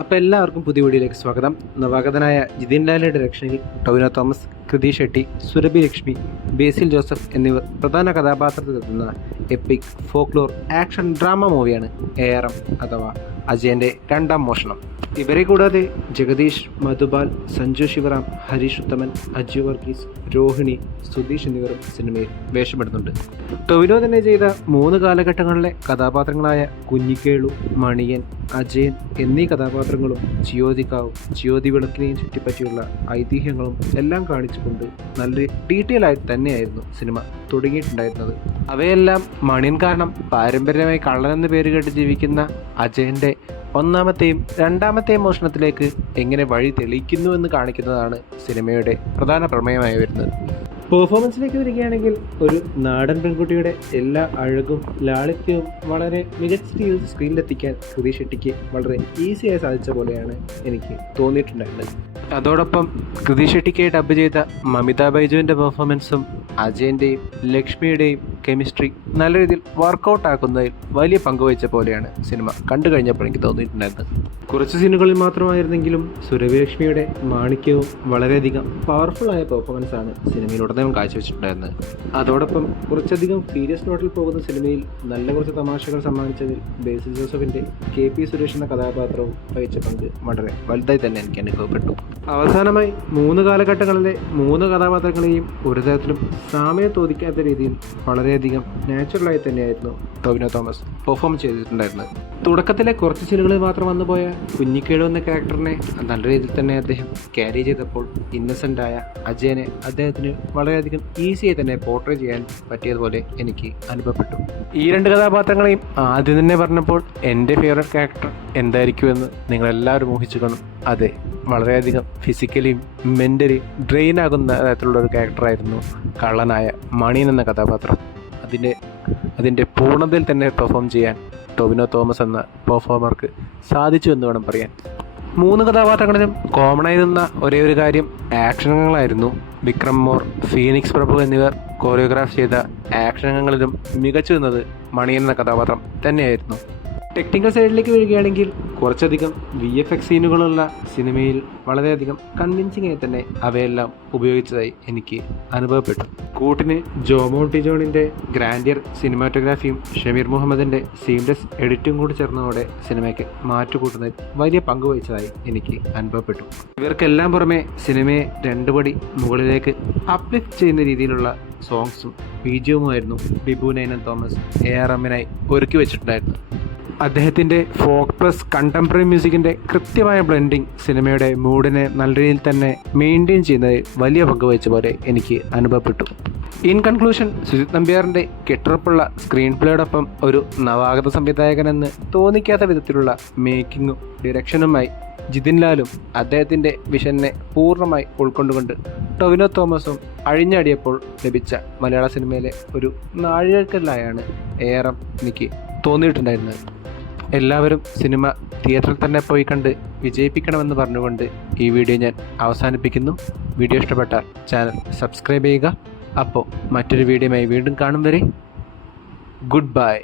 അപ്പോൾ എല്ലാവർക്കും പുതിയ വീഡിയോയിലേക്ക് സ്വാഗതം. നവാഗതനായ ജിതിൻ ലാലിന്റെ ഡയറക്ഷനിൽ ടൊവിനോ തോമസ്, കൃതി ഷെട്ടി, സുരഭി ലക്ഷ്മി, ബേസിൽ ജോസഫ് എന്നിവർ പ്രധാന കഥാപാത്രത്തിലെത്തുന്ന എപ്പിക് ഫോക്ലോർ ആക്ഷൻ ഡ്രാമ മൂവിയാണ് ARM അഥവാ അജയൻ്റെ രണ്ടാം മോഷണം. ഇവരെ കൂടാതെ ജഗദീഷ്, മധുപാൽ, സഞ്ജു ശിവറാം, ഹരീഷ് ഉത്തമൻ, അജു വർഗീസ്, രോഹിണി, സുധീഷ് എന്നിവരും സിനിമയിൽ വേഷപ്പെടുന്നുണ്ട്. ടൊവിനോ തന്നെ ചെയ്ത 3 കാലഘട്ടങ്ങളിലെ കഥാപാത്രങ്ങളായ കുഞ്ഞിക്കേളു, മണിയൻ, അജയൻ എന്നീ കഥാപാത്രങ്ങളും ജിയോതിക്കാവും ജിയോതി വിളക്കിനെയും ചുറ്റിപ്പറ്റിയുള്ള ഐതിഹ്യങ്ങളും എല്ലാം കാണിച്ചുകൊണ്ട് നല്ല ഡീറ്റെയിൽ ആയി തന്നെയായിരുന്നു സിനിമ തുടങ്ങിയിട്ടുണ്ടായിരുന്നത്. അവയെല്ലാം മണിയൻ കാരണം പാരമ്പര്യമായി കള്ളനെന്ന് പേര് കേട്ട് ജീവിക്കുന്ന അജയൻ്റെ ഒന്നാമത്തെയും രണ്ടാമത്തെയും മോഷണത്തിലേക്ക് എങ്ങനെ വഴി തെളിയിക്കുന്നുവെന്ന് കാണിക്കുന്നതാണ് സിനിമയുടെ പ്രധാന പ്രമേയമായി വരുന്നത്. പെർഫോമൻസിലേക്ക് വരികയാണെങ്കിൽ ഒരു നാടൻ പെൺകുട്ടിയുടെ എല്ലാ അഴകും ലാളിത്യവും വളരെ മികച്ച രീതിയിൽ സ്ക്രീനിലെത്തിക്കാൻ കൃതി ഷെട്ടിക്ക് വളരെ ഈസിയായി സാധിച്ച പോലെയാണ് എനിക്ക് തോന്നിയിട്ടുണ്ടായിരുന്നത്. അതോടൊപ്പം കൃതി ഷെട്ടിക്ക് ഡബ് ചെയ്ത മമിത ബൈജുവിൻ്റെ പെർഫോമൻസും അജയൻ്റെയും ലക്ഷ്മിയുടെയും കെമിസ്ട്രി നല്ല രീതിയിൽ വർക്കൗട്ട് ആക്കുന്നതിൽ വലിയ പങ്കുവഹിച്ച പോലെയാണ് സിനിമ കണ്ടു കഴിഞ്ഞപ്പോൾ എനിക്ക് തോന്നിയിട്ടുണ്ടായിരുന്നത്. കുറച്ച് സീനുകളിൽ മാത്രമായിരുന്നെങ്കിലും സുരഭി ലക്ഷ്മിയുടെ മാണിക്യവും വളരെയധികം പവർഫുൾ ആയ പെർഫോമൻസാണ് സിനിമയിലുടനീളം കാഴ്ചവെച്ചിട്ടുണ്ടായിരുന്നത്. അതോടൊപ്പം കുറച്ചധികം സീരിയസ് നോട്ടിൽ പോകുന്ന സിനിമയിൽ നല്ല കുറച്ച് തമാശകൾ സമ്മാനിച്ചതിൽ ബേസിൽ ജോസഫിൻ്റെ KP സുരേഷ് എന്ന കഥാപാത്രവും വഹിച്ച പങ്ക് വളരെ വലുതായി തന്നെ എനിക്ക് അനുഭവപ്പെട്ടു. അവസാനമായി 3 കാലഘട്ടങ്ങളിലെ 3 കഥാപാത്രങ്ങളെയും ഒരു തരത്തിലും സാമ്യം തോന്നിക്കാത്ത രീതിയിൽ വളരെയധികം നാച്ചുറലായി തന്നെയായിരുന്നു ടൊവിനോ തോമസ് പെർഫോം ചെയ്തിട്ടുണ്ടായിരുന്നത്. തുടക്കത്തിലെ കുറച്ച് സീനുകളിൽ മാത്രം വന്നുപോയ കുഞ്ഞിക്കേളു എന്ന ക്യാരക്ടറിനെ നല്ല രീതിയിൽ തന്നെ അദ്ദേഹം ക്യാരി ചെയ്തപ്പോൾ ഇന്നസെൻ്റായ അജയനെ അദ്ദേഹത്തിന് വളരെയധികം ഈസിയായി തന്നെ പോർട്രേ ചെയ്യാൻ പറ്റിയതുപോലെ എനിക്ക് അനുഭവപ്പെട്ടു. ഈ 2 കഥാപാത്രങ്ങളെയും ആദ്യം തന്നെ പറഞ്ഞപ്പോൾ എൻ്റെ ഫേവറേറ്റ് ക്യാരക്ടർ എന്തായിരിക്കുമെന്ന് നിങ്ങളെല്ലാവരും ഊഹിച്ചു കാണും. അതെ, വളരെയധികം ഫിസിക്കലിയും മെൻ്റലി ഡ്രെയിൻ ആകുന്ന തരത്തിലുള്ള ഒരു ക്യാരക്ടറായിരുന്നു കള്ളനായ മണിയൻ എന്ന കഥാപാത്രം. അതിൻ്റെ പൂർണ്ണതയിൽ തന്നെ പെർഫോം ചെയ്യാൻ ടൊവിനോ തോമസ് എന്ന പെർഫോമർക്ക് സാധിച്ചു എന്ന് വേണം പറയാൻ. 3 കഥാപാത്രങ്ങളിലും കോമൺ ആയിരുന്ന ഒരേ ഒരു കാര്യം ആക്ഷനുകളായിരുന്നു. വിക്രം മോർ, ഫീനിക്സ് പ്രഭു എന്നിവർ കോറിയോഗ്രാഫ് ചെയ്ത ആക്ഷനുകളിലും മികച്ചു നിന്നത് മണിയൻ എന്ന കഥാപാത്രം തന്നെയായിരുന്നു. ടെക്നിക്കൽ സൈഡിലേക്ക് വരികയാണെങ്കിൽ കുറച്ചധികം VFX സീനുകളുള്ള സിനിമയിൽ വളരെയധികം കൺവിൻസിംഗ് ആയി തന്നെ അവയെല്ലാം ഉപയോഗിച്ചതായി എനിക്ക് അനുഭവപ്പെട്ടു. കൂട്ടിന് ജോമോണ്ടി ജോണിൻ്റെ ഗ്രാൻഡിയർ സിനിമാറ്റോഗ്രാഫിയും ഷമീർ മുഹമ്മദിൻ്റെ സീംലെസ് എഡിറ്റും കൂടി ചേർന്നതോടെ സിനിമയ്ക്ക് മാറ്റുകൂട്ടുന്നതിൽ വലിയ പങ്ക് വഹിച്ചതായി എനിക്ക് അനുഭവപ്പെട്ടു. ഇവർക്കെല്ലാം പുറമെ സിനിമയെ 2 പടി മുകളിലേക്ക് അപ്ലിഫ്റ്റ് ചെയ്യുന്ന രീതിയിലുള്ള സോങ്സും BGMുമായിരുന്നു ബിബു നൈനൻ തോമസ് ARMനായി ഒരുക്കി വെച്ചിട്ടുണ്ടായിരുന്നു. അദ്ദേഹത്തിൻ്റെ ഫോക്ക് പ്ലസ് കണ്ടംപററി മ്യൂസിക്കിൻ്റെ കൃത്യമായ ബ്ലെൻഡിങ് സിനിമയുടെ മൂഡിനെ നല്ല രീതിയിൽ തന്നെ മെയിൻറ്റെയിൻ ചെയ്യുന്നതിൽ വലിയ പങ്ക് വഹിച്ച പോലെ എനിക്ക് അനുഭവപ്പെട്ടു. ഇൻ കൺക്ലൂഷൻ, സുജിത് നമ്പ്യാറിൻ്റെ കെട്ടുറപ്പുള്ള സ്ക്രീൻ പ്ലേയോടൊപ്പം ഒരു നവാഗത സംവിധായകനെന്ന് തോന്നിക്കാത്ത വിധത്തിലുള്ള മേക്കിങ്ങും ഡിറക്ഷനുമായി ജിതിൻ ലാലും അദ്ദേഹത്തിൻ്റെ വിഷനെ പൂർണ്ണമായി ഉൾക്കൊണ്ടുകൊണ്ട് ടൊവിനോ തോമസും അഴിഞ്ഞാടിയപ്പോൾ ലഭിച്ച മലയാള സിനിമയിലെ ഒരു നാഴികക്കല്ലായാണ് ARM എനിക്ക് തോന്നിയിട്ടുണ്ടായിരുന്നത്. എല്ലാവരും സിനിമ തിയേറ്ററിൽ തന്നെ പോയി കണ്ട് വിജയിപ്പിക്കണമെന്ന് പറഞ്ഞുകൊണ്ട് ഈ വീഡിയോ ഞാൻ അവസാനിപ്പിക്കുന്നു. വീഡിയോ ഇഷ്ടപ്പെട്ടാൽ ചാനൽ സബ്സ്ക്രൈബ് ചെയ്യുക. അപ്പോൾ മറ്റൊരു വീഡിയോയുമായി വീണ്ടും കാണും വരെ ഗുഡ് ബൈ.